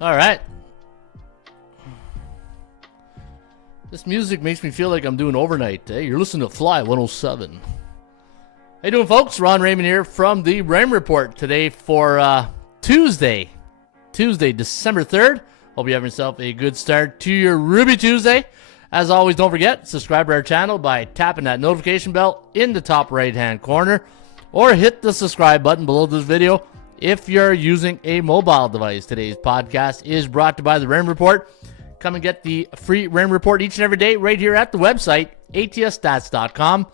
All right. This music makes me feel like I'm doing overnight. Hey, you're listening to Fly 107. How you doing, folks? Ron Raymond here from the Raymond Report today for Tuesday, December 3rd. Hope you have yourself a good start to your Ruby Tuesday. As always, don't forget, subscribe to our channel by tapping that notification bell in the top right-hand corner, or hit the subscribe button below this video if you're using a mobile device. Today's podcast is brought to you by the Raymond Report. Come and get the free Raymond Report each and every day right here at the website, atsstats.com.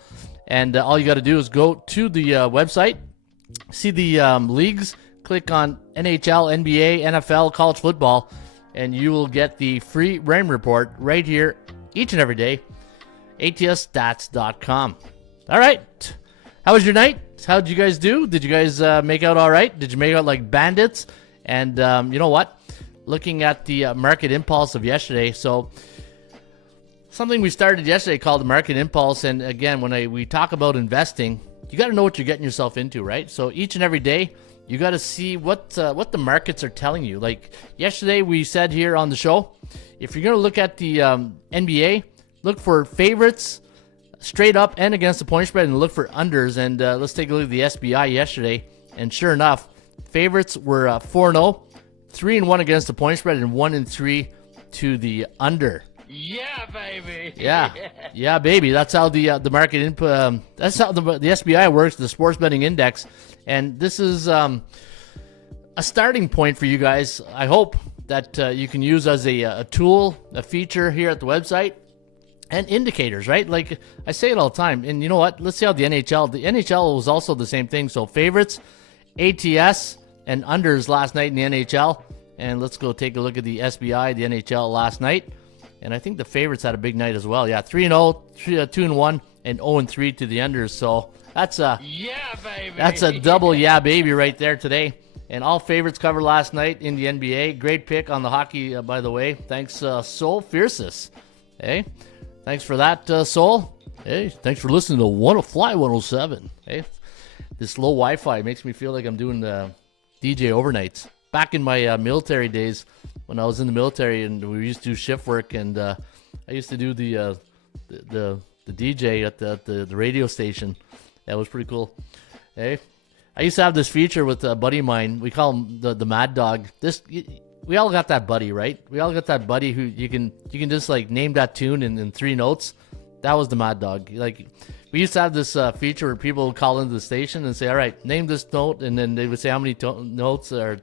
And all you got to do is go to the website, see the leagues, click on NHL, NBA, NFL, college football, and you will get the free Raymond Report right here each and every day, atsstats.com. All right. How was your night? How did you guys do? Did you guys make out all right? Did you make out like bandits? And you know what? Looking at the market impulse of yesterday, so something we started yesterday called the market impulse. And again, when we talk about investing, you got to know what you're getting yourself into, right? So each and every day, you got to see what the markets are telling you. Like yesterday, we said here on the show, if you're going to look at the NBA, look for favorites straight up and against the point spread, and look for unders. And let's take a look at the SBI yesterday. And sure enough, favorites were 4-0, 3-1 against the point spread, and 1-3 to the under. Yeah, baby. Yeah, baby. That's how the market that's how the SBI works, the sports betting index. And this is a starting point for you guys. I hope that you can use as a tool, a feature here at the website, and indicators, right? Like I say it all the time. And you know what? Let's see how the NHL was also the same thing. So favorites, ATS, and unders last night in the NHL. And let's go take a look at the SBI, the NHL last night. And I think the favorites had a big night as well. Yeah, 3-0, 2-1, and 0-3 to the unders. So that's a baby. That's a double yeah baby right there today. And all favorites covered last night in the NBA. Great pick on the hockey, by the way. Thanks, Soul Fierces. Hey, thanks for that, Soul. Hey, thanks for listening to Fly 107. Hey, this low Wi-Fi makes me feel like I'm doing the DJ overnights. Back in my military days, when I was in the military and we used to do shift work, and I used to do the DJ at the radio station. That was pretty cool. Hey, I used to have this feature with a buddy of mine. We call him the Mad Dog. We all got that buddy, right? We all got that buddy who you can just like name that tune in 3 notes. That was the Mad Dog. Like we used to have this feature where people would call into the station and say, "All right, name this note," and then they would say how many notes are.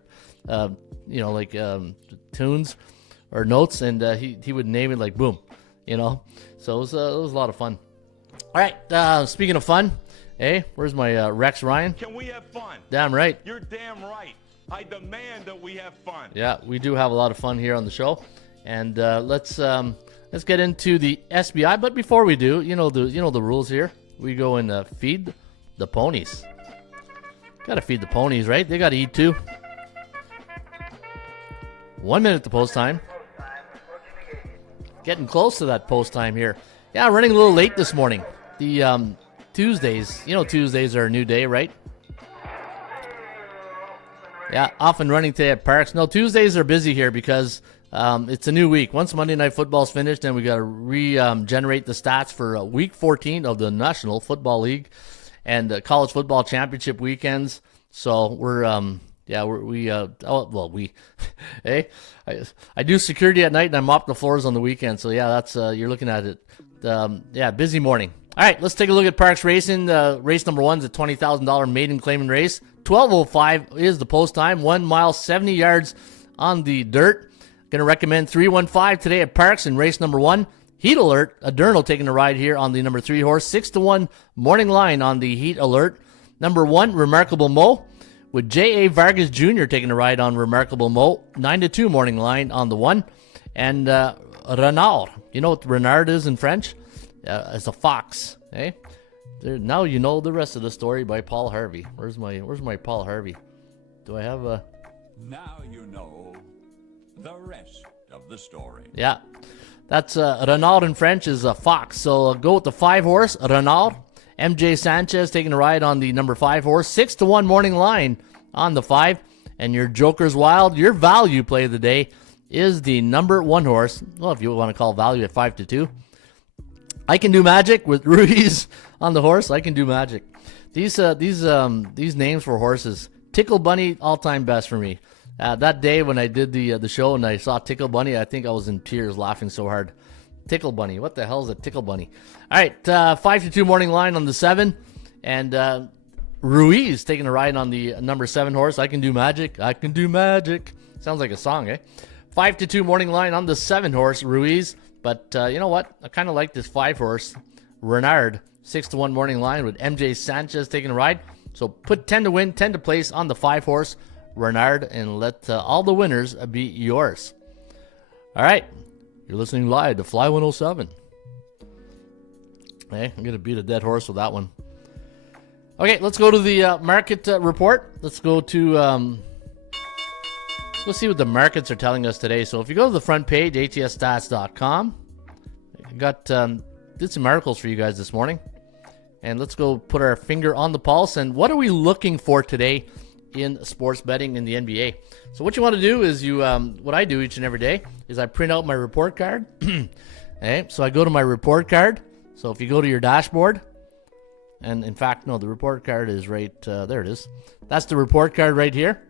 Tunes or notes, and he would name it like boom, so it was a lot of fun. All right, speaking of fun, hey, where's my Rex Ryan? Can we have fun? Damn right. You're damn right. I demand that we have fun. Yeah, we do have a lot of fun here on the show, and let's get into the SBI. But before we do, the rules here. We go and feed the ponies. Gotta feed the ponies, right? They gotta eat too. 1 minute to post time. Getting close to that post time here. Yeah, running a little late this morning. The Tuesdays, Tuesdays are a new day, right? Yeah, off and running today at Parks. No, Tuesdays are busy here because it's a new week. Once Monday Night Football's finished, then we got to regenerate the stats for Week 14 of the National Football League and College Football Championship weekends. So we're hey, I do security at night and I mop the floors on the weekend. So yeah, that's you're looking at it. Busy morning. All right, let's take a look at Parks Racing. Race number 1's a $20,000 maiden claiming race. 12:05 is the post time. 1 mile, 70 yards on the dirt. Gonna recommend 315 today at Parks in race number 1. Heat Alert, Adernal taking a ride here on the number 3 horse. 6-1 morning line on the Heat Alert. Number 1, Remarkable Mo, with J.A. Vargas Jr. taking a ride on Remarkable Mo. 9-2 morning line on the 1. And Renard. You know what Renard is in French? It's a fox. Eh? Now you know the rest of the story by Paul Harvey. Where's my Paul Harvey? Do I have a... Now you know the rest of the story. Yeah. That's Renard in French is a fox. So go with the 5 horse, Renard. MJ Sanchez taking a ride on the number 5 horse. 6-1 morning line on the 5. and your Joker's wild. Your value play of the day is the number 1 horse. Well, if you want to call value at 5-2. I can do magic with Ruiz on the horse. I can do magic. These names for horses. Tickle Bunny, all-time best for me. That day when I did the show and I saw Tickle Bunny, I think I was in tears laughing so hard. Tickle Bunny. What the hell is a Tickle Bunny? All right, 5-2 morning line on the 7. And Ruiz taking a ride on the number 7 horse. I can do magic. I can do magic. Sounds like a song, eh? 5-2 morning line on the 7 horse, Ruiz. But you know what? I kind of like this 5 horse, Renard. 6-1 morning line with MJ Sanchez taking a ride. So put 10 to win, 10 to place on the 5 horse, Renard, and let all the winners be yours. All right. You're listening live to Fly 107. Hey, I'm going to beat a dead horse with that one. Okay, let's go to the market report. Let's go to... Let's see what the markets are telling us today. So if you go to the front page, atsstats.com, I got did some articles for you guys this morning. And let's go put our finger on the pulse. And what are we looking for today in sports betting in the NBA? So what you want to do is what I do each and every day is I print out my report card. Okay, so I go to my report card. So if you go to your dashboard, and in fact, no, the report card is right there. It is. That's the report card right here.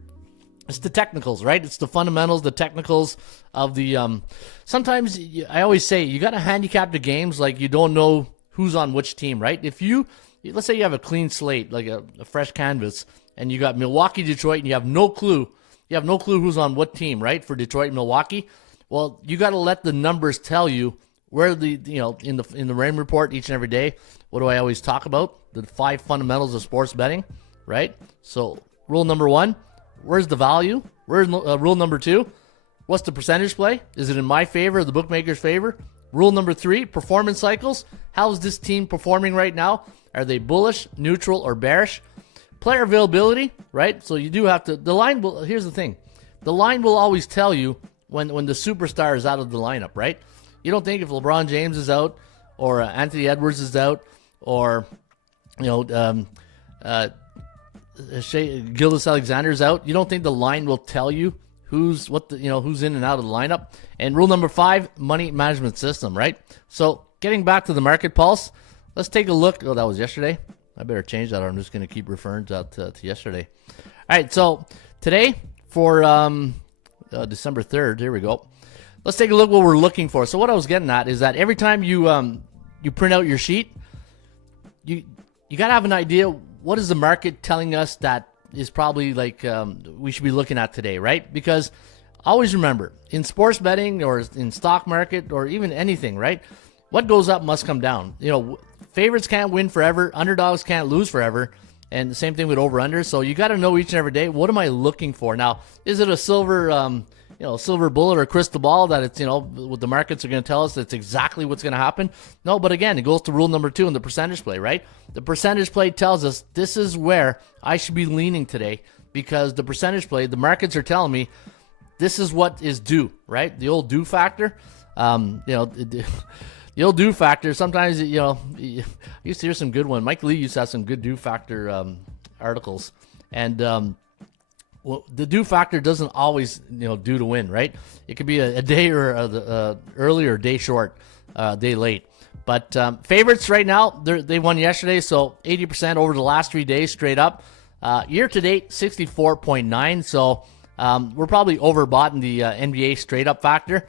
It's the technicals, right? It's the fundamentals, the technicals of the. Sometimes I always say you got to handicap the games like you don't know who's on which team, right? If let's say you have a clean slate, like a fresh canvas, and you got Milwaukee, Detroit, and you have no clue. You have no clue who's on what team, right? For Detroit and Milwaukee. Well, you got to let the numbers tell you where in the Raymond report each and every day. What do I always talk about? The 5 fundamentals of sports betting, right? So rule number 1. Where's the value? Where's rule number 2? What's the percentage play? Is it in my favor or the bookmaker's favor? Rule number 3, performance cycles. How is this team performing right now? Are they bullish, neutral, or bearish? Player availability, right? So you do have to, here's the thing. The line will always tell you when the superstar is out of the lineup, right? You don't think if LeBron James is out or Anthony Edwards is out or, Gildas Alexander's out, you don't think the line will tell you who's in and out of the lineup? And rule number 5, money management system, right? So getting back to the market pulse, let's take a look. Oh, that was yesterday. I better change that, or I'm just going to keep referring to yesterday. All right, so today for December 3rd, here we go. Let's take a look what we're looking for. So what I was getting at is that every time you print out your sheet, you got to have an idea. What is the market telling us that is probably like we should be looking at today, right? Because always remember, in sports betting or in stock market or even anything, right? What goes up must come down. Favorites can't win forever. Underdogs can't lose forever. And the same thing with over-under. So you got to know each and every day, what am I looking for? Now, is it a silver bullet or crystal ball that it's, what the markets are going to tell us that's exactly what's going to happen? No, but again, it goes to rule number 2 in the percentage play, right? The percentage play tells us this is where I should be leaning today because the percentage play, the markets are telling me this is what is due, right? The old due factor, the old due factor, sometimes, I used to hear some good one. Mike Lee used to have some good due factor articles. And the due factor doesn't always, due to win, right? It could be a day or early or day short, day late. But favorites right now, they won yesterday, so 80% over the last 3 days straight up. Year to date, 64.9. So we're probably overbought in the NBA straight up factor.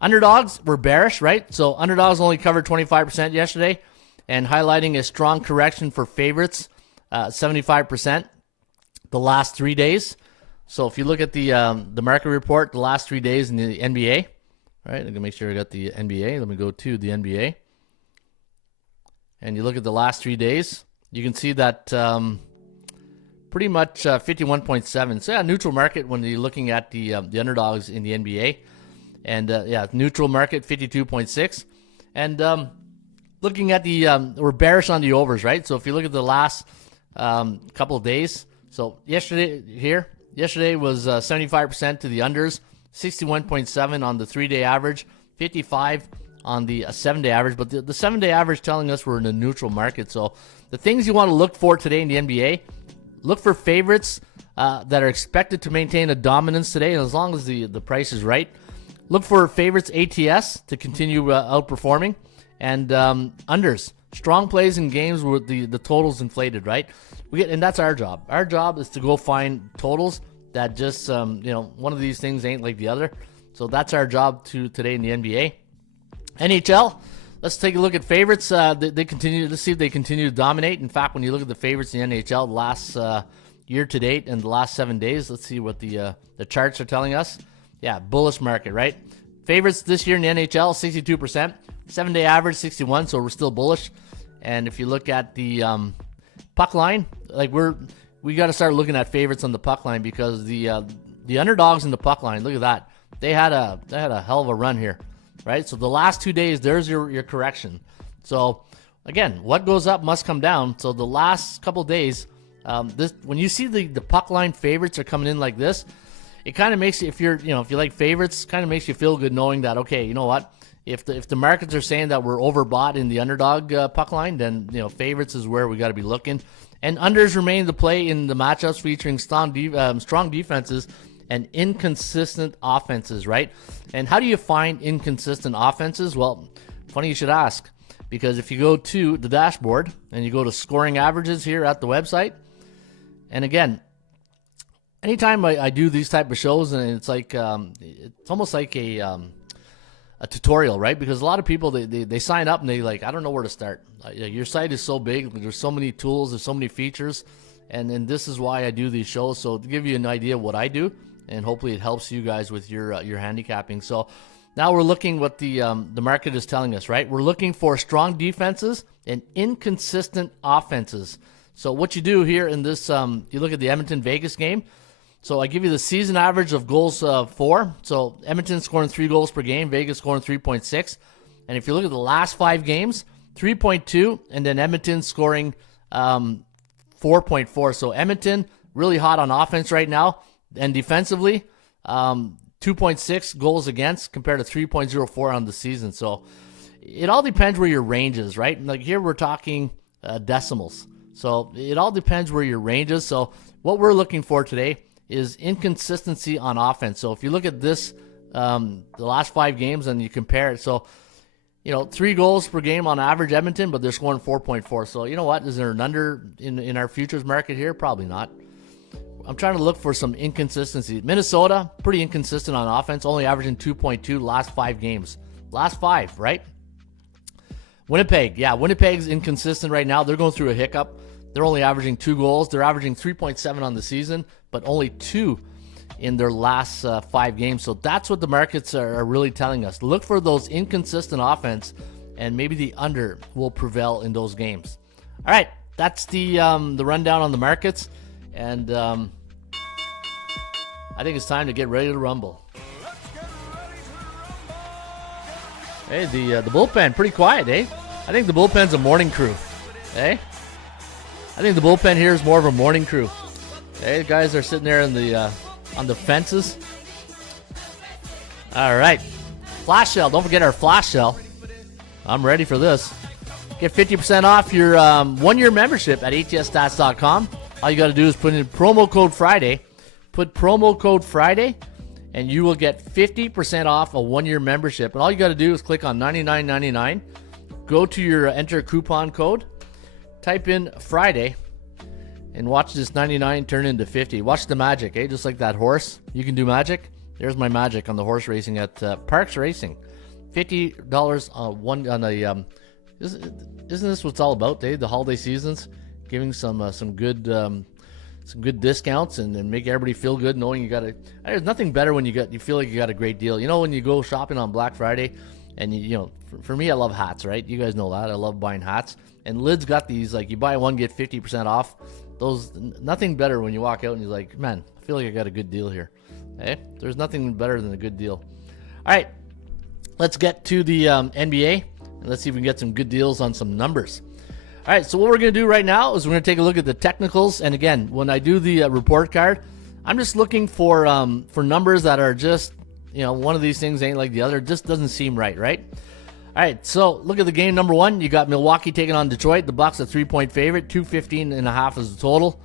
Underdogs were bearish, right? So underdogs only covered 25% yesterday, and highlighting a strong correction for favorites, 75% the last 3 days. So if you look at the market report, the last 3 days in the NBA, right? I'm gonna make sure I got the NBA. Let me go to the NBA, and you look at the last 3 days, you can see that pretty much 51.7. So neutral market when you're looking at the underdogs in the NBA. And neutral market 52.6, and looking at we're bearish on the overs, right? So if you look at the last couple of days, so yesterday was 75% to the unders, 61.7 on the 3-day average, 55 on the 7-day average. But the 7-day average telling us we're in a neutral market. So the things you want to look for today in the NBA, look for favorites that are expected to maintain a dominance today, and as long as the price is right. Look for favorites ATS to continue outperforming, and unders. Strong plays in games where the totals inflated, right? And that's our job. Our job is to go find totals that just, one of these things ain't like the other. So that's our job today in the NBA. NHL, let's take a look at favorites. They continue. Let's see if they continue to dominate. In fact, when you look at the favorites in the NHL last year to date and the last 7 days, let's see what the charts are telling us. Yeah, bullish market, right? Favorites this year in the NHL, 62%. 7-day average, 61, so we're still bullish. And if you look at the puck line, like we got to start looking at favorites on the puck line, because the underdogs in the puck line, look at that. They had a hell of a run here, right? So the last 2 days, there's your correction. So again, what goes up must come down. So the last couple days, when you see the puck line favorites are coming in like this, it kind of makes you, if you like favorites, kind of makes you feel good knowing that, okay, you know what? If the markets are saying that we're overbought in the underdog puck line, then favorites is where we got to be looking. And unders remain the play in the matchups featuring strong defenses and inconsistent offenses, right? And how do you find inconsistent offenses? Well, funny you should ask, because if you go to the dashboard and you go to scoring averages here at the website, and again, anytime I do these type of shows, and it's like it's almost like a tutorial, right? Because a lot of people they sign up and they like, I don't know where to start. Your site is so big, there's so many tools, there's so many features, and this is why I do these shows. So to give you an idea of what I do, and hopefully it helps you guys with your handicapping. So now we're looking what the market is telling us, right? We're looking for strong defenses and inconsistent offenses. So what you do here in this, you look at the Edmonton-Vegas game. So I give you the season average of goals 4. So Edmonton scoring 3 goals per game, Vegas scoring 3.6. And if you look at the last 5 games, 3.2, and then Edmonton scoring 4.4. So Edmonton really hot on offense right now, and defensively, 2.6 goals against compared to 3.04 on the season. So it all depends where your range is, right? Like here we're talking decimals. So it all depends where your range is. So what we're looking for today is inconsistency on offense. So if you look at this, the last 5 games, and you compare it, so 3 goals per game on average Edmonton, but they're scoring 4.4. So you know what? Is there an under in our futures market here? Probably not. I'm trying to look for some inconsistency. Minnesota, pretty inconsistent on offense, only averaging 2.2 last 5 games. Last 5, right? Winnipeg, yeah, Winnipeg's inconsistent right now. They're going through a hiccup. They're only averaging 2 goals. They're averaging 3.7 on the season, but only 2 in their last 5 games. So that's what the markets are really telling us. Look for those inconsistent offense, and maybe the under will prevail in those games. All right, that's the rundown on the markets, and I think it's time to get ready to rumble. Hey, the bullpen, pretty quiet, eh? I think the bullpen's a morning crew, eh? I think the bullpen here is more of a morning crew. Hey, the guys are sitting there in the on the fences. All right, flash sale. Don't forget our flash sale. I'm ready for this. Get 50% off your 1-year membership at atsstats.com. All you got to do is put in promo code Friday. Put promo code Friday, and you will get 50% off a 1-year membership. And all you got to do is click on $99.99. Go to your enter coupon code. Type in Friday and watch this 99 turn into 50. Watch the magic, eh? Just like that horse. You can do magic. There's my magic on the horse racing at Parks Racing. $50 on a isn't this what it's all about, eh? The holiday seasons, giving some good discounts and make everybody feel good knowing you got a. There's nothing better when you feel like you got a great deal. When you go shopping on Black Friday, and for me, I love hats, right? You guys know that. I love buying hats. And Lid's got these, like, you buy one, get 50% off. Nothing better when you walk out and you're like, man, I feel like I got a good deal here. Hey, there's nothing better than a good deal. All right, let's get to the NBA, and let's see if we can get some good deals on some numbers. All right, so what we're going to do right now is we're going to take a look at the technicals. And again, when I do the report card, I'm just looking for numbers that are just, one of these things ain't like the other. It just doesn't seem right? All right, so look at the game number 1. You got Milwaukee taking on Detroit. The Bucks a 3-point favorite. 215.5 is the total.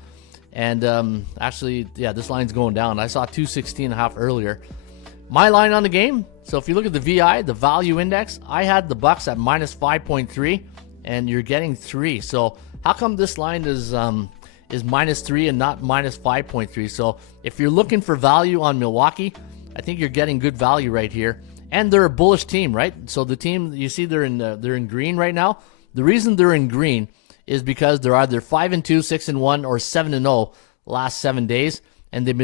And actually, yeah, this line's going down. I saw 216.5 earlier. My line on the game, so if you look at the VI, the value index, I had the Bucks at minus 5.3, and you're getting 3. So how come this line is minus 3 and not minus 5.3? So if you're looking for value on Milwaukee, I think you're getting good value right here. And they're a bullish team, right? So the team, you see they're in green right now. The reason they're in green is because they're either 5-2, 6-1, or 7-0 last 7 days. And they've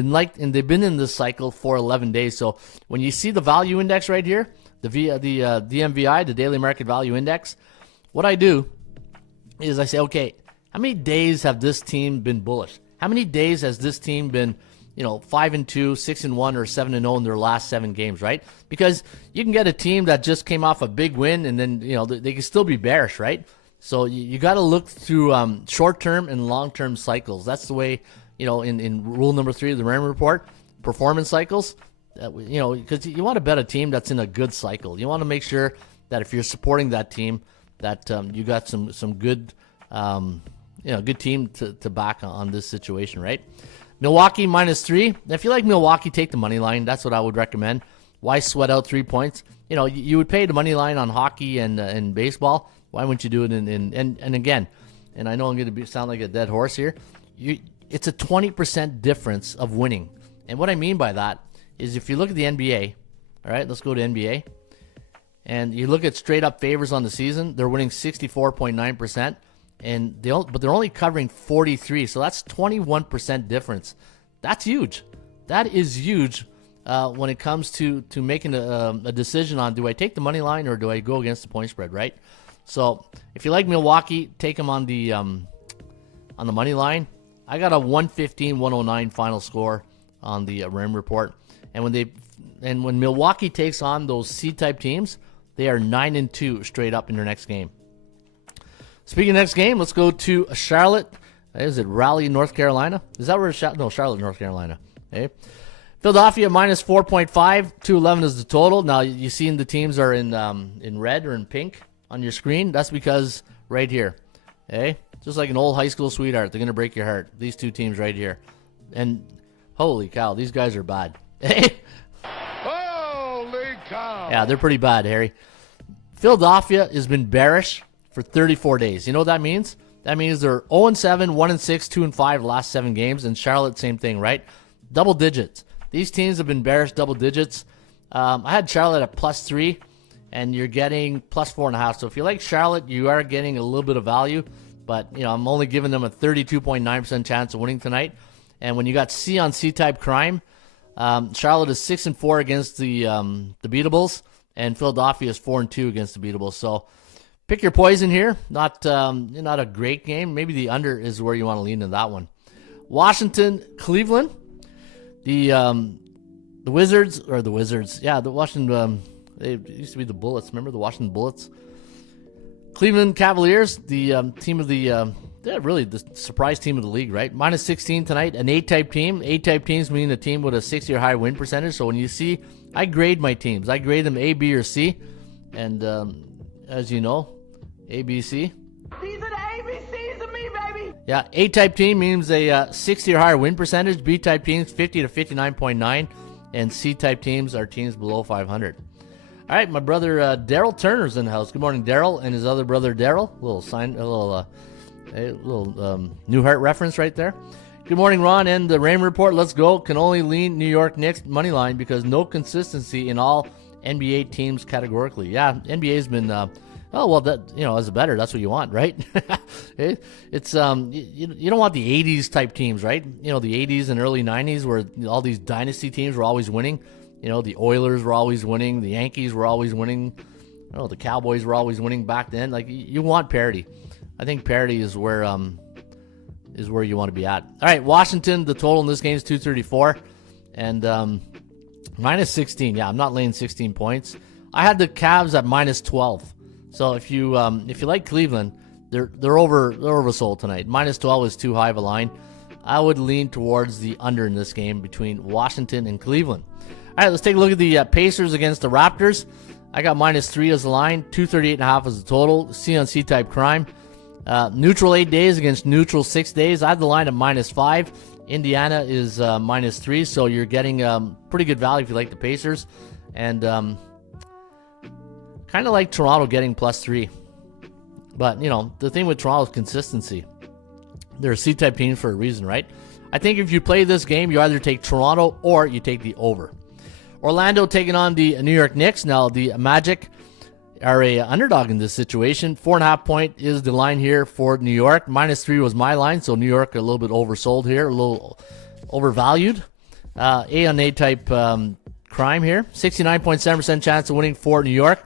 been in this cycle for 11 days. So when you see the value index right here, the DMVI, the Daily Market Value Index, what I do is I say, okay, how many days have this team been bullish? How many days has this team been, 5-2, 6-1, or 7-0 in their last 7 games, right? Because you can get a team that just came off a big win, and then they can still be bearish, right? So you got to look through short-term and long-term cycles. That's the way. In rule number 3 of the Raymond report, performance cycles, because you want to bet a team that's in a good cycle. You want to make sure that if you're supporting that team, that you got some good, good team to back on this situation, right? Milwaukee minus 3. If you like Milwaukee, take the money line. That's what I would recommend. Why sweat out 3 points? You would pay the money line on hockey and baseball. Why wouldn't you do it and again? And I know I'm going to sound like a dead horse here. It's a 20% difference of winning. And what I mean by that is if you look at the NBA, all right, let's go to NBA, and you look at straight up favors on the season, they're winning 64.9%, but they're only covering 43, so that's 21% difference. That's huge. That is huge when it comes to making a decision on, do I take the money line or do I go against the point spread, right? So if you like Milwaukee, take them on the money line. I got a 115-109 final score on the Ram report, and when Milwaukee takes on those C-type teams, they are 9-2 straight up in their next game. Speaking of next game, let's go to Charlotte. Is it Raleigh, North Carolina? Is that where Charlotte, North Carolina? Okay. Philadelphia minus 4.5, 211 is the total. Now you seen the teams are in red or in pink on your screen. That's because right here, okay. Just like an old high school sweetheart, they're going to break your heart. These two teams right here. And holy cow, these guys are bad. Holy cow. Yeah, they're pretty bad, Harry. Philadelphia has been bearish for 34 days. You know what that means? That means they're 0-7, 1-6, 2-5 last 7 games. And Charlotte, same thing, right? Double digits. These teams have been bearish double digits. I had Charlotte at +3, and you're getting +4.5. So if you like Charlotte, you are getting a little bit of value. But, I'm only giving them a 32.9% chance of winning tonight. And when you got C on C-type crime, Charlotte is 6-4 against the beatables, and Philadelphia is 4-2 against the beatables. So pick your poison here. Not a great game. Maybe the under is where you want to lean in that one. Washington, Cleveland. The Wizards, yeah, the Washington, they used to be the Bullets. Remember the Washington Bullets? Cleveland Cavaliers, the team of they're really the surprise team of the league, right? Minus 16 tonight, an A-type team. A-type teams mean a team with a 60 or higher win percentage. So when you see, I grade my teams. I grade them A, B, or C. And as you know, A, B, C. These are the ABCs of me, baby. Yeah, A-type team means a 60 or higher win percentage. B-type teams, 50 to 59.9. And C-type teams are teams below 500. All right, my brother Daryl Turner's in the house. Good morning, Daryl, and his other brother Daryl. A little Newhart reference right there. Good morning, Ron, and the Raymond report. Let's go. Can only lean New York Knicks money line because no consistency in all NBA teams categorically. Yeah, NBA's been. As a bettor, that's what you want, right? It's you don't want the 80s type teams, right? The 80s and early 90s where all these dynasty teams were always winning. The Oilers were always winning. The Yankees were always winning. The Cowboys were always winning back then. Like, you want parity. I think parity is where you want to be at. All right, Washington, the total in this game is 234. And minus 16. Yeah, I'm not laying 16 points. I had the Cavs at minus 12. So if you like Cleveland, they're oversold tonight. Minus 12 is too high of a line. I would lean towards the under in this game between Washington and Cleveland. All right, let's take a look at the Pacers against the Raptors. I got minus 3 as the line, 238.5 as the total. C on C type crime. Neutral 8 days against neutral 6 days. I have the line at -5. Indiana is -3, so you're getting pretty good value if you like the Pacers. And kind of like Toronto getting +3. But, the thing with Toronto is consistency. They're a C-type team for a reason, right? I think if you play this game, you either take Toronto or you take the over. Orlando taking on the New York Knicks. Now, the Magic are a underdog in this situation. 4.5 point is the line here for New York. -3 was my line, so New York a little bit oversold here, a little overvalued. A on A type crime here. 69.7% chance of winning for New York.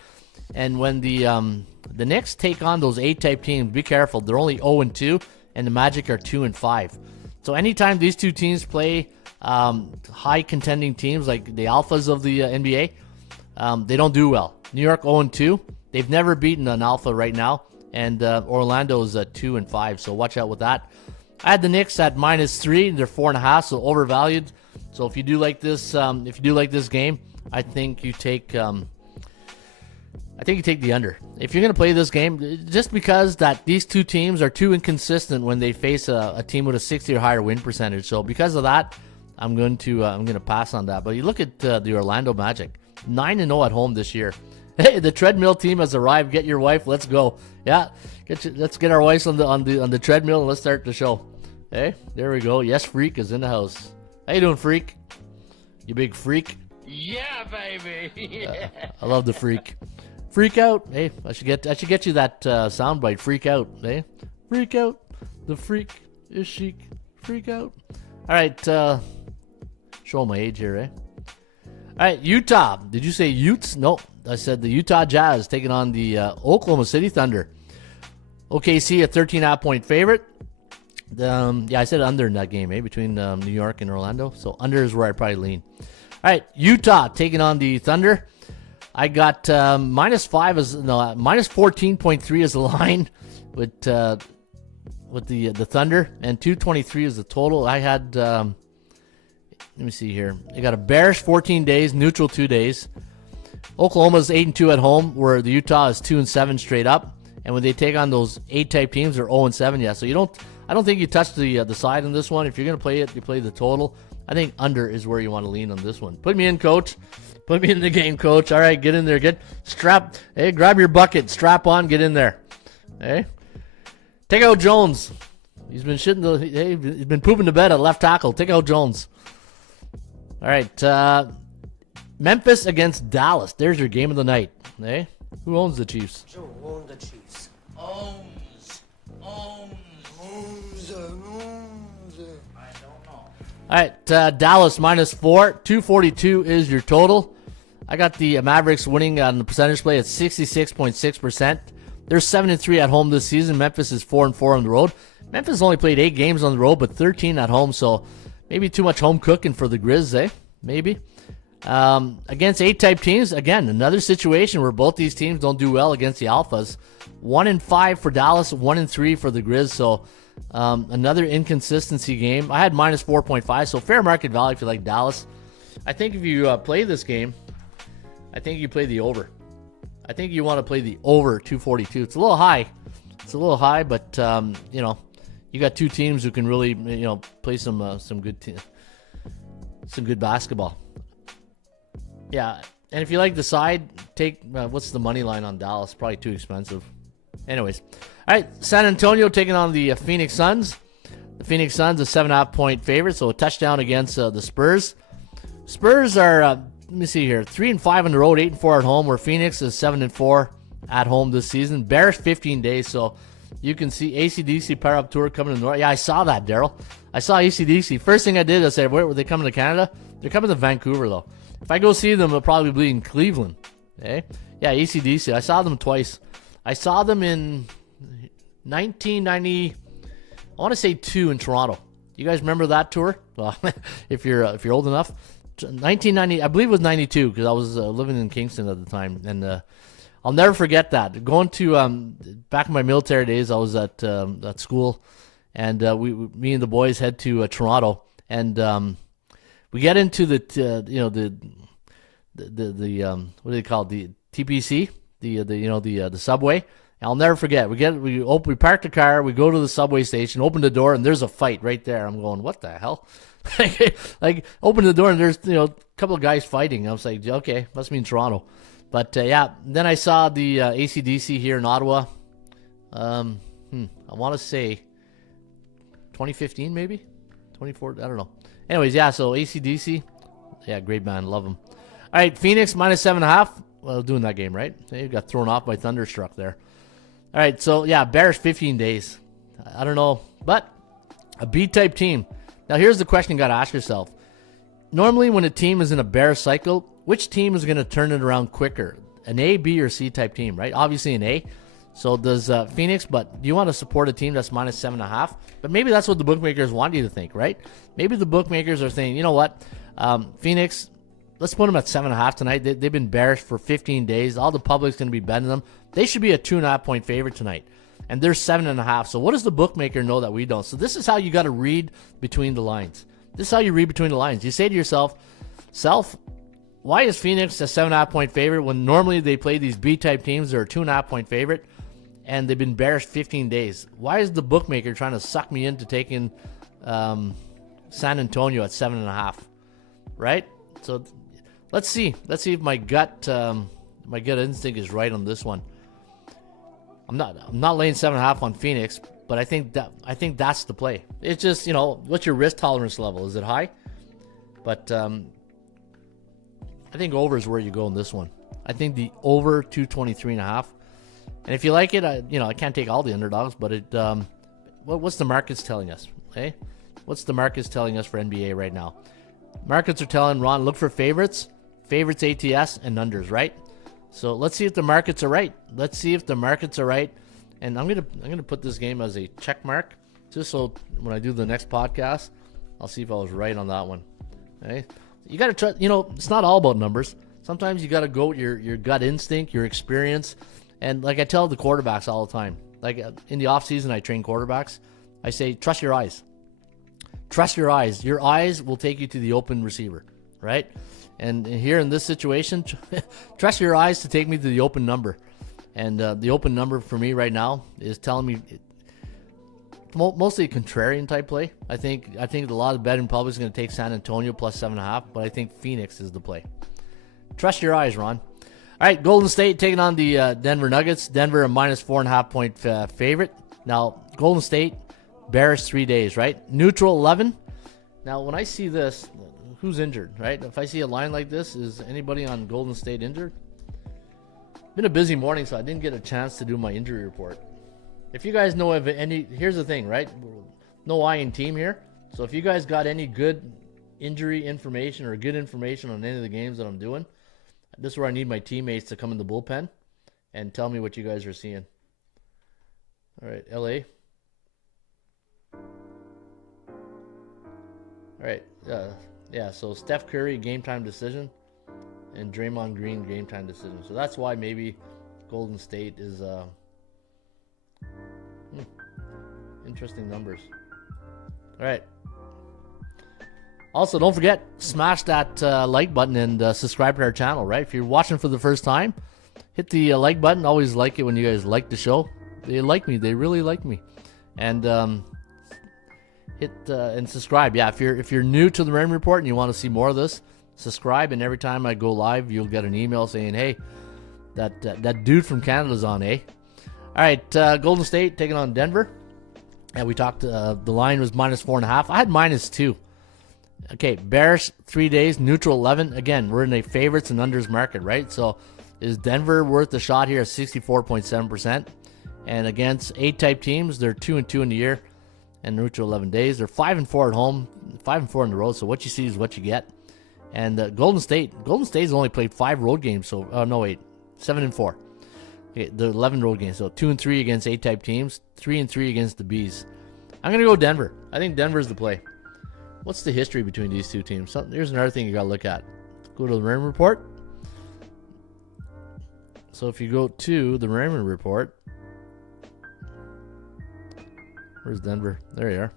And when the Knicks take on those A type teams, be careful. They're only 0-2, and the Magic are 2-5. So anytime these two teams play high contending teams like the alphas of the NBA, they don't do well. New York 0-2. They've never beaten an alpha right now, and Orlando is 2-5. So watch out with that. I had the Knicks at -3. They're 4.5, so overvalued. So if you do like this, game, I think you take the under. If you're going to play this game, just because that these two teams are too inconsistent when they face a team with a 60 or higher win percentage. So because of that, I'm going to pass on that. But you look at the Orlando Magic, 9-0 at home this year. Hey, the treadmill team has arrived. Get your wife. Let's go. Yeah, let's get our wives on the treadmill and let's start the show. Hey, there we go. Yes, Freak is in the house. How you doing, Freak? You big freak. Yeah, baby. I love the Freak. Freak out. Hey, I should get you that soundbite. Freak out. Hey, freak out. The freak is chic. Freak out. All right. Show my age here, eh? All right, Utah. Did you say Utes? No, I said the Utah Jazz taking on the Oklahoma City Thunder. OKC a 13.5 point favorite. I said under in that game, between New York and Orlando. So under is where I probably lean. All right, Utah taking on the Thunder. I got -14.3 as the line with the Thunder, and 223 is the total. I had. Let me see here. I got a bearish 14 days, neutral 2 days. Oklahoma's 8-2 at home, where the Utah is 2-7 straight up. And when they take on those A-type teams, they're 0-7. Yeah, so I don't think you touch the side on this one. If you're gonna play it, you play the total. I think under is where you want to lean on this one. Put me in, coach. Put me in the game, coach. All right, get in there. Get strapped. Hey, grab your bucket. Strap on. Get in there. Hey, take out Jones. He's been he's been pooping the bed at left tackle. Take out Jones. All right, Memphis against Dallas. There's your game of the night. Hey, who owns the Chiefs? Who owns the Chiefs? Owns. I don't know. All right, Dallas -4. 242 is your total. I got the Mavericks winning on the percentage play at 66.6%. They're 7-3 at home this season. Memphis is 4-4 on the road. Memphis only played 8 games on the road, but 13 at home. So maybe too much home cooking for the Grizz, eh? Maybe. Against A-type teams, again, another situation where both these teams don't do well against the Alphas. 1-5 for Dallas, 1-3 for the Grizz. So another inconsistency game. I had -4.5, so fair market value if you like Dallas. I think if you play this game, I think you play the over. I think you want to play the over 242. It's a little high. But you got two teams who can really, play some good basketball. Yeah, and if you like the side, take what's the money line on Dallas? Probably too expensive. Anyways, all right, San Antonio taking on the Phoenix Suns. The Phoenix Suns a 7.5 point favorite, so a touchdown against the Spurs. Spurs are let me see here, 3-5 on the road, 8-4 at home. Where Phoenix is 7-4 at home this season. Bearish 15 days, so. You can see AC/DC Power Up Tour coming to North. Yeah, I saw that, Daryl. I saw AC/DC. First thing I did, I said, where were they coming to Canada? They're coming to Vancouver, though. If I go see them, they'll probably be in Cleveland. Okay? Yeah, AC/DC. I saw them twice. I saw them in 1990, I want to say 2 in Toronto. You guys remember that tour? Well, if you're old enough. 1990, I believe it was 92, because I was living in Kingston at the time. And I'll never forget that. Going to back in my military days, I was at school, and me and the boys head to Toronto, and we get into the what do they call it? The TPC, the subway, I'll never forget. We park the car, we go to the subway station, open the door, and there's a fight right there. I'm going, what the hell? Like, open the door and there's a couple of guys fighting. I was like, okay, must be in Toronto. But yeah, then I saw the AC/DC here in Ottawa. I want to say 2015 maybe, 24. I don't know. Anyways, yeah. So AC/DC, yeah, great band, love them. All right, Phoenix -7.5. Well, doing that game right. They got thrown off by Thunderstruck there. All right, so yeah, Bears 15 days. I don't know, but a B-type team. Now here's the question you got to ask yourself. Normally when a team is in a bear cycle, which team is going to turn it around quicker? An A, B, or C type team, right? Obviously an A. So does Phoenix, but do you want to support a team that's -7.5? But maybe that's what the bookmakers want you to think, right? Maybe the bookmakers are saying, you know what, Phoenix, let's put them at 7.5 tonight. They've been bearish for 15 days. All the public's going to be betting them. They should be a 2.5 point favorite tonight. And they're 7.5. So what does the bookmaker know that we don't? So this is how you got to read between the lines. This is how you read between the lines. You say to yourself, why is Phoenix a 7.5 point favorite when normally they play these B-type teams that are a 2.5 point favorite and they've been bearish 15 days? Why is the bookmaker trying to suck me into taking San Antonio at 7.5? Right? So let's see. Let's see if my gut instinct is right on this one. I'm not laying 7.5 on Phoenix, but I think that's the play. It's just, what's your risk tolerance level? Is it high? But I think over is where you go in this one. I think the over 223.5. And if you like it, I can't take all the underdogs, but what's the markets telling us? Okay, what's the markets telling us for NBA right now? Markets are telling Ron, look for favorites ATS and unders, right? So let's see if the markets are right. And I'm gonna put this game as a check mark, just so when I do the next podcast, I'll see if I was right on that one. Okay, you gotta try. It's not all about numbers. Sometimes you gotta go with your gut instinct, your experience, and like I tell the quarterbacks all the time. Like in the off season, I train quarterbacks. I say, trust your eyes. Trust your eyes. Your eyes will take you to the open receiver, right? And here in this situation, trust your eyes to take me to the open number. And the open number for me right now is telling me mostly a contrarian type play. I think a lot of betting public is going to take San Antonio plus 7.5, but I think Phoenix is the play. Trust your eyes, Ron. All right, Golden State taking on the Denver Nuggets. Denver a -4.5 point favorite. Now, Golden State, bearish 3 days, right? Neutral 11. Now, when I see this, who's injured, right? If I see a line like this, is anybody on Golden State injured? Been a busy morning, so I didn't get a chance to do my injury report. If you guys know of any, here's the thing, right? No I in team here. So if you guys got any good injury information or good information on any of the games that I'm doing, this is where I need my teammates to come in the bullpen and tell me what you guys are seeing. All right, LA. All right, yeah, so Steph Curry, game time decision, and Draymond Green, game time decision. So that's why maybe Golden State is interesting numbers. All right. Also, don't forget, smash that like button and subscribe to our channel, right? If you're watching for the first time, hit the like button. Always like it when you guys like the show. They like me. They really like me. And hit and subscribe. Yeah, if you're new to the Raymond Report and you want to see more of this, subscribe. And every time I go live, you'll get an email saying, hey, that dude from Canada's on, eh? All right, Golden State taking on Denver. And we talked, the line was -4.5. I had -2. Okay, bearish 3 days, neutral 11. Again, we're in a favorites and unders market, right? So is Denver worth the shot here at 64.7%? And against A-type teams, they're 2-2 in the year and neutral 11 days. They're 5-4 at home, 5-4 on the road. So what you see is what you get. And Golden State's only played 5 road games. So, 7-4. Okay, the 11 road games. So 2-3 against A-type teams, 3-3 against the Bs. I'm going to go Denver. I think Denver's the play. What's the history between these two teams? Here's another thing you got to look at. Go to the Raymond Report. So if you go to the Raymond Report, where's Denver? There you are.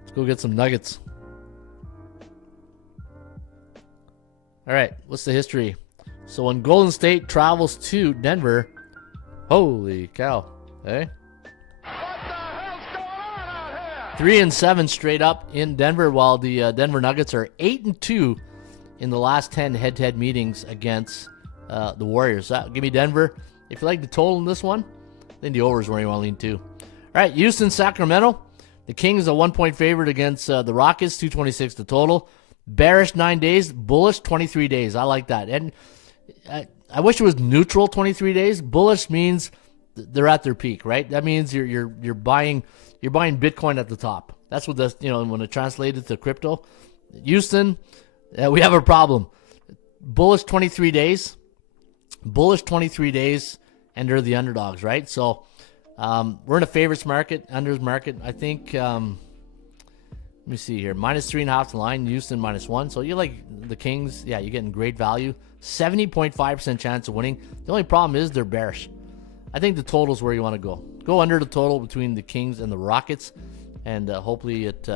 Let's go get some nuggets. All right, what's the history? So when Golden State travels to Denver, Holy cow. Hey? 3-7 straight up in Denver, while the Denver Nuggets are 8-2 in the last 10 head-to-head meetings against the Warriors. Give me Denver. If you like the total in this one, then the over is where you want to lean to. All right, Houston, Sacramento. The Kings a 1-point favorite against the Rockets, 226 the total. Bearish 9 days, bullish 23 days. I like that. And I wish it was neutral 23 days. Bullish means they're at their peak, right? That means you're buying Bitcoin at the top. That's what this, when it translated to crypto. Houston, we have a problem. Bullish 23 days. Bullish 23 days, and they're the underdogs, right? So we're in a favorites market, unders market. I think, let me see here. -3.5 to line, Houston -1. So you like the Kings. Yeah, you're getting great value. 70.5% chance of winning. The only problem is they're bearish. I think the total is where you want to go. Go under the total between the Kings and the Rockets, and hopefully it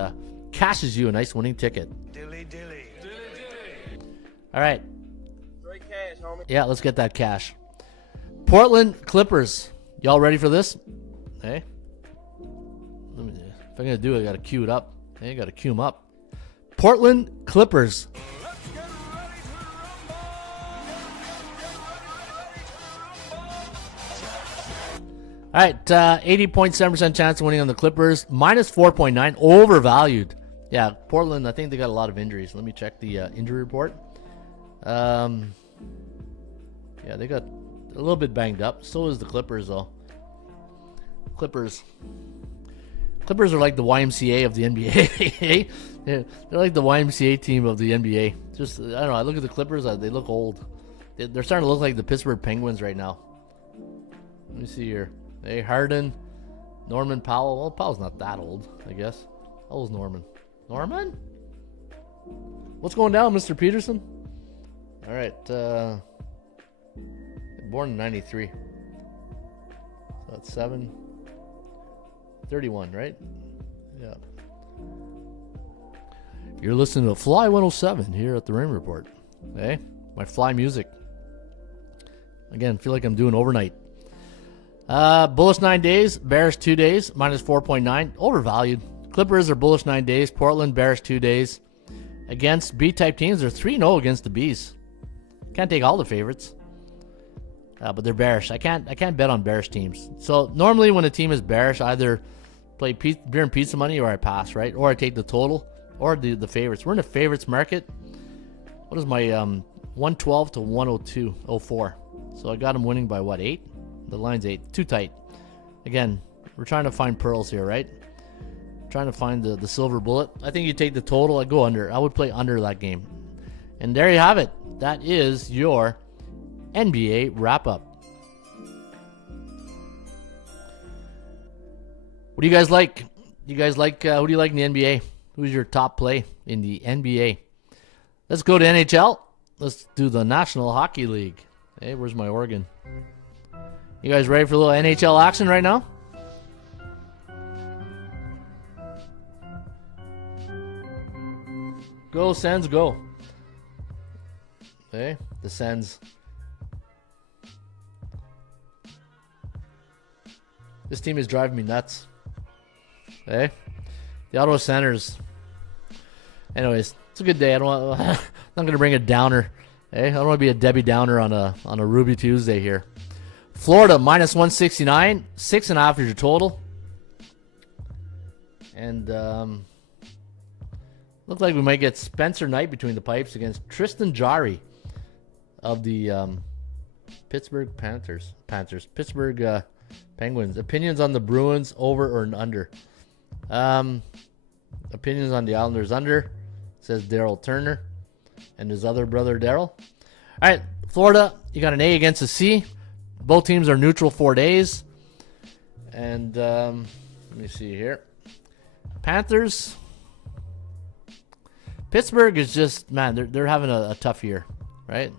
cashes you a nice winning ticket. Dilly dilly. All right. Straight cash, homie. Yeah, let's get that cash. Portland Clippers. Y'all ready for this? Hey. If I'm going to do it, I got to cue it up. Hey, got to cue them up. Portland Clippers. All right, 80.7% chance of winning on the Clippers. -4.9, overvalued. Yeah, Portland, I think they got a lot of injuries. Let me check the injury report. Yeah, they got a little bit banged up. So is the Clippers, though. Clippers are like the YMCA of the NBA. They're like the YMCA team of the NBA. Just, I don't know, I look at the Clippers, they look old. They're starting to look like the Pittsburgh Penguins right now. Let me see here. Hey, Harden, Norman Powell. Well, Powell's not that old, I guess. How old is Norman? Norman? What's going down, Mr. Peterson? All right. Born in 93. So that's 31, right? Yeah. You're listening to Fly 107 here at the Raymond Report. Hey, my fly music. Again, feel like I'm doing overnight. Bullish 9 days, bearish 2 days, -4.9, overvalued. Clippers are bullish 9 days, Portland bearish 2 days. Against B-type teams, they're 3-0 against the Bs. Can't take all the favorites, but they're bearish. I can't bet on bearish teams. So normally when a team is bearish, I either play beer and pizza money or I pass, right? Or I take the total or the favorites. We're in a favorites market. What is my 112 to 102.04? So I got them winning by what, 8? The line's 8. Too tight. Again, we're trying to find pearls here, right? Trying to find the silver bullet. I think you take the total. I go under. I would play under that game. And there you have it. That is your NBA wrap-up. What do you guys like? Who do you like in the NBA? Who's your top play in the NBA? Let's go to NHL. Let's do the National Hockey League. Hey, where's my organ? You guys ready for a little NHL action right now? Go, Sens, go. Okay, the Sens. This team is driving me nuts. Okay, the Ottawa Senators. Anyways, it's a good day. I'm not gonna bring a downer. Hey, I don't want to be a Debbie Downer on a Ruby Tuesday here. Florida -169, 6.5 is your total. And looks like we might get Spencer Knight between the pipes against Tristan Jarry of the Pittsburgh Pittsburgh Penguins. Opinions on the Bruins, over or under? Opinions on the Islanders, under, says Daryl Turner and his other brother Daryl. All right, Florida, you got an A against a C. Both teams are neutral 4 days. And let me see here. Panthers. Pittsburgh is just, man, they're having a tough year, right?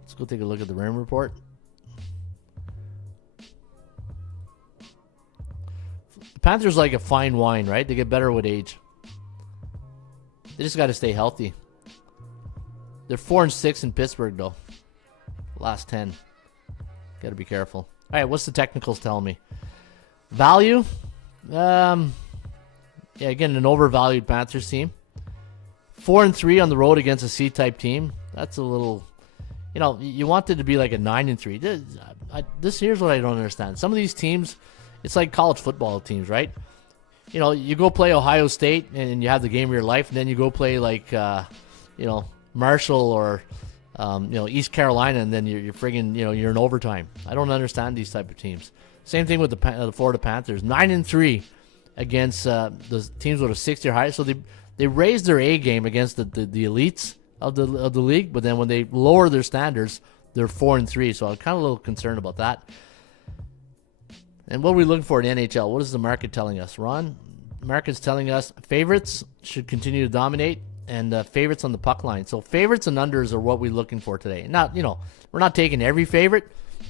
Let's go take a look at the Raymond Report. The Panthers like a fine wine, right? They get better with age. They just got to stay healthy. They're 4-6 in Pittsburgh, though. Last 10. Got to be careful. All right, what's the technicals telling me? Value? Yeah, again, an overvalued Panthers team. 4-3 on the road against a C-type team. That's a little, you want it to be like a 9-3. This here's what I don't understand. Some of these teams, it's like college football teams, right? You go play Ohio State and you have the game of your life, and then you go play like, Marshall or, East Carolina, and then you're friggin', you're in overtime. I don't understand these type of teams. Same thing with the Florida Panthers, 9-3 against the teams with a 60 or higher. So they raised their A game against the elites of the league, but then when they lower their standards, they're 4-3. So I'm kind of a little concerned about that. And what are we looking for in the NHL? What is the market telling us, Ron? The market's telling us favorites should continue to dominate, and favorites on the puck line. So favorites and unders are what we're looking for today. Not, we're not taking every favorite.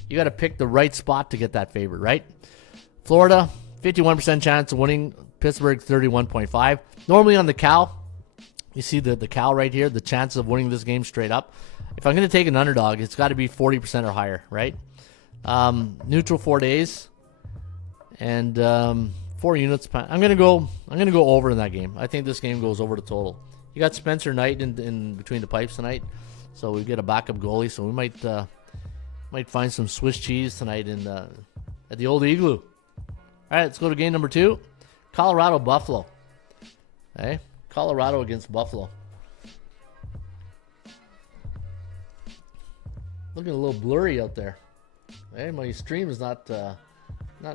You got to pick the right spot to get that favorite, right? Florida, 51% chance of winning. Pittsburgh, 31.5. Normally on the Cal, you see the Cal right here, the chance of winning this game straight up. If I'm going to take an underdog, it's got to be 40% or higher, right? Neutral 4 days, and 4 units. I'm going to go over in that game. I think this game goes over the total. You got Spencer Knight in between the pipes tonight, so we get a backup goalie. So we might find some Swiss cheese tonight at the old Igloo. All right, let's go to game number 2. Colorado Buffalo. Hey, Colorado against Buffalo. Looking a little blurry out there. Hey, my stream is not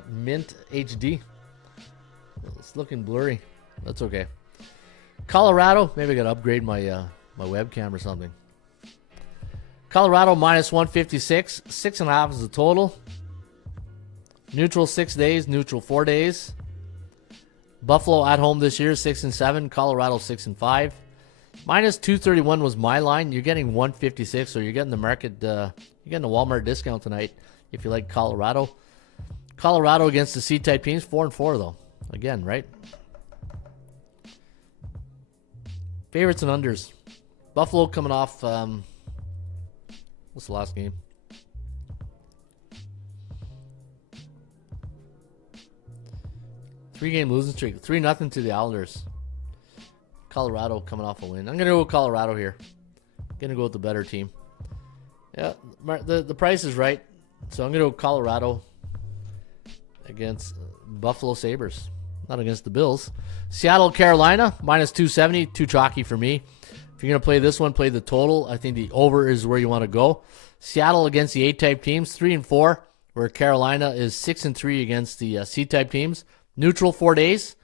mint HD. It's looking blurry. That's okay. Colorado, maybe I gotta upgrade my webcam or something. Colorado minus 156, 6.5 is the total. Neutral 6 days, neutral 4 days. Buffalo at home this year 6-7, Colorado 6-5. Minus 231 was my line. You're getting 156, so you're getting the market. You're getting a Walmart discount tonight if you like Colorado. Colorado against the C-type teams, 4-4 though. Again, right? Favorites and unders. Buffalo coming off. What's the last game? Three-game losing streak. 3-0 to the Islanders. Colorado coming off a win. I'm going to go with Colorado here. Going to go with the better team. Yeah, the price is right. So I'm going to go Colorado against Buffalo Sabres. Not against the Bills. Seattle, Carolina, minus 270. Too chalky for me. If you're going to play this one, play the total. I think the over is where you want to go. Seattle against the A-type teams, 3-4, where Carolina is 6-3 against the C-type teams. Neutral 4 days,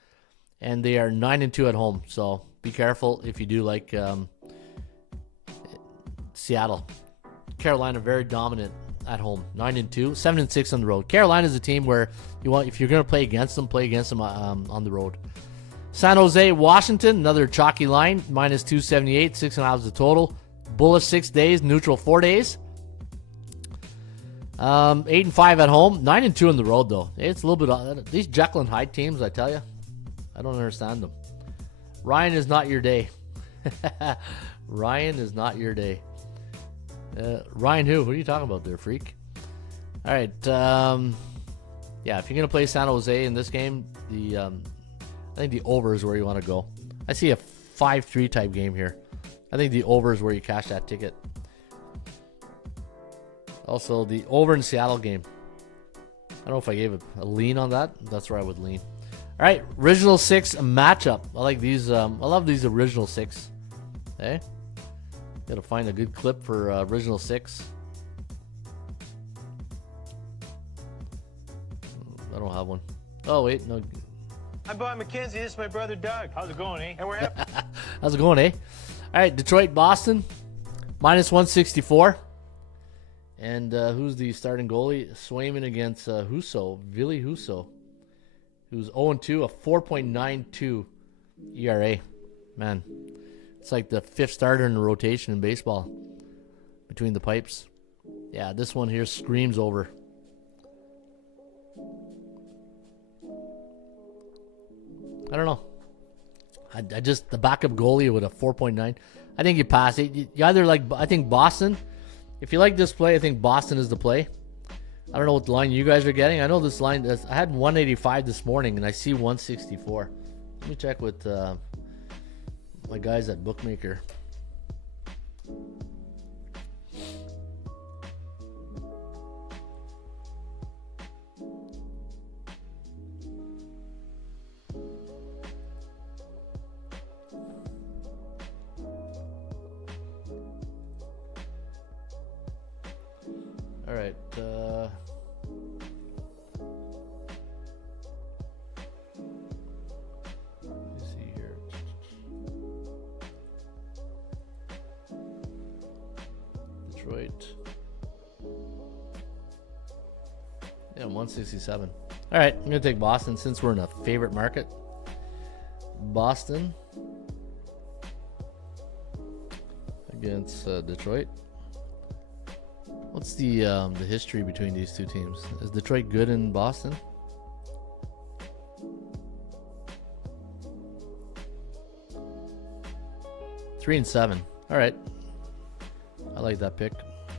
and they are 9-2 at home. So be careful if you do like Seattle. Carolina very dominant at home, 9-2, 7-6 on the road. Carolina is a team where if you're going to play against them on the road. San Jose, Washington, another chalky line, minus 278, 6.5 is the total. Bullish 6 days, neutral 4 days. 8-5 at home, 9-2 on the road though. It's a little bit these Jekyll and Hyde teams. I tell you, I don't understand them. Ryan is not your day. Ryan is not your day. Ryan, who? What are you talking about there, freak? All right. Yeah, if you're gonna play San Jose in this game, I think the over is where you want to go. I see a 5-3 type game here. I think the over is where you cash that ticket. Also, the over in Seattle game. I don't know if I gave a lean on that. That's where I would lean. All right, original 6 matchup. I like these. I love these original 6. Hey, gotta find a good clip for original 6. I don't have one. Oh wait, no. I'm Bob McKenzie. This is my brother Doug. How's it going, eh? And we're How's it going, eh? All right, Detroit, Boston, minus 164. And who's the starting goalie? Swayman against Ville Husso, who's 0-2, a 4.92 ERA. Man, it's like the 5th starter in the rotation in baseball between the pipes. Yeah, this one here screams over. I don't know. I just, the backup goalie with a 4.9. I think you pass it. You either like, I think Boston. If you like this play, I think Boston is the play. I don't know what line you guys are getting. I know this line, I had 185 this morning, and I see 164. Let me check with my guys at Bookmaker. All right. Let me see here. Detroit. Yeah, 167. All right, I'm going to take Boston since we're in a favorite market. Boston against Detroit. What's the history between these two teams? Is Detroit good in Boston? Three and 7. All right. I like that pick.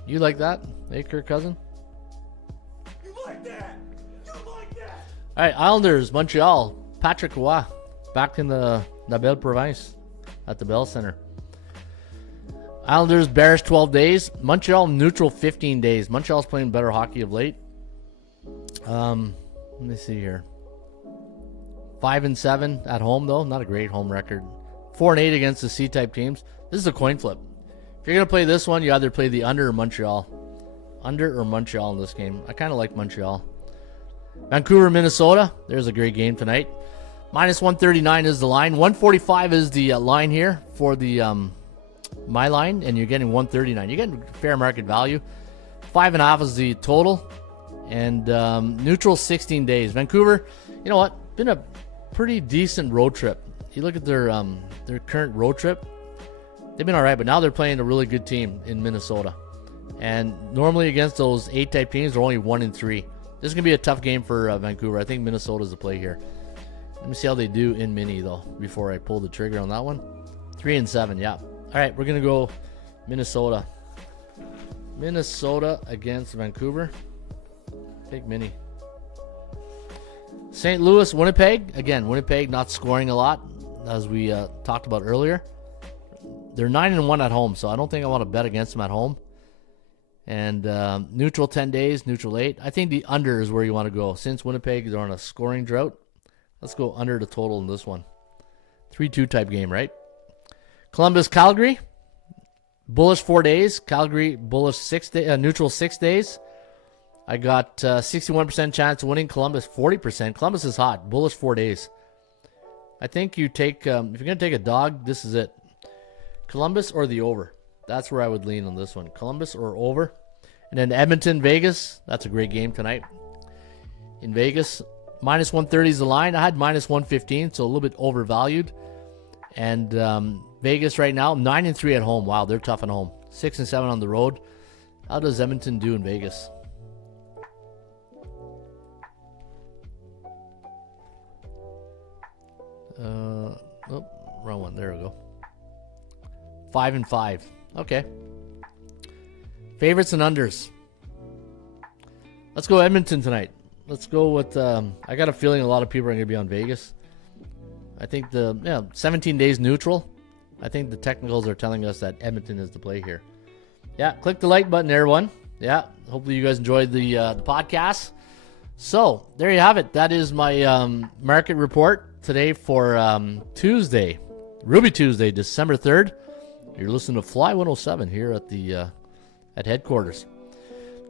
You like that? Hey, Kirk Cousin? You like that? You like that? All right, Islanders, Montreal. Patrick Roy back in the Belle Province at the Bell Center. Islanders, bearish 12 days. Montreal, neutral 15 days. Montreal's playing better hockey of late. Let me see here. 5 and 7 at home, though. Not a great home record. 4 and 8 against the C-type teams. This is a coin flip. If you're going to play this one, you either play the under or Montreal. Under or Montreal in this game. I kind of like Montreal. Vancouver, Minnesota. There's a great game tonight. Minus 139 is the line. 145 is the line here for the my line, and you're getting 139. You're getting fair market value. 5.5 is the total, and neutral 16 days. Vancouver, you know what? Been a pretty decent road trip. You look at their current road trip. They've been all right, but now they're playing a really good team in Minnesota. And normally against those A-type teams, they're only 1 and 3. This is gonna be a tough game for Vancouver. I think Minnesota's the play here. Let me see how they do in mini though before I pull the trigger on that one. 3 and 7, yeah. All right, we're gonna go Minnesota. Minnesota against Vancouver. Big mini. St. Louis, Winnipeg. Again, Winnipeg not scoring a lot, as we talked about earlier. They're 9 and 1 at home, so I don't think I want to bet against them at home. And neutral 10 days, neutral 8. I think the under is where you want to go. Since Winnipeg is on a scoring drought, let's go under the total in this one. 3-2 type game, right? Columbus, Calgary. Bullish 4 days. Calgary, bullish 6 days, neutral 6 days. I got 61% chance of winning. Columbus, 40%. Columbus is hot. Bullish 4 days. I think you take, if you're going to take a dog, this is it. Columbus or the over. That's where I would lean on this one. Columbus or over. And then Edmonton, Vegas. That's a great game tonight. In Vegas, minus 130 is the line. I had minus 115, so a little bit overvalued. And Vegas right now, 9 and 3 at home. Wow, they're tough at home. 6 and 7 on the road. How does Edmonton do in Vegas? Oh, wrong one. There we go. 5 and 5. Okay. Favorites and unders. Let's go Edmonton tonight. Let's go with. I got a feeling a lot of people are going to be on Vegas. I think 17 days neutral. I think the technicals are telling us that Edmonton is the play here. Yeah, click the like button, everyone. Yeah, hopefully you guys enjoyed the podcast. So there you have it. That is my market report today for Tuesday, Ruby Tuesday, December 3rd. You're listening to Fly 107 here at the at headquarters.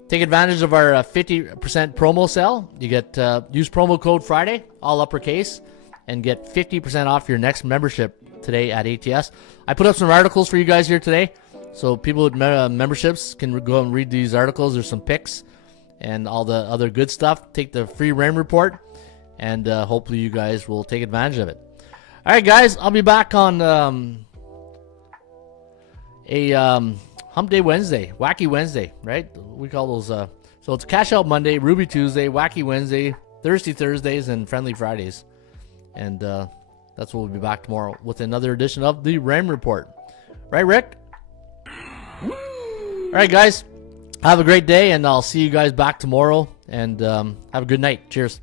Take advantage of our 50% promo sale. You get use promo code Friday, all uppercase, and get 50% off your next membership today at ATS. I put up some articles for you guys here today, so people with memberships can go and read these articles. There's some picks and all the other good stuff. Take the free RAM report, and hopefully you guys will take advantage of it. All right, guys, I'll be back on Hump Day Wednesday, Wacky Wednesday, right? We call those. So it's Cash Out Monday, Ruby Tuesday, Wacky Wednesday, Thirsty Thursdays, and Friendly Fridays. And that's what we'll be back tomorrow with another edition of the RAM Report. Right, Rick? All right, guys. Have a great day, and I'll see you guys back tomorrow. And have a good night. Cheers.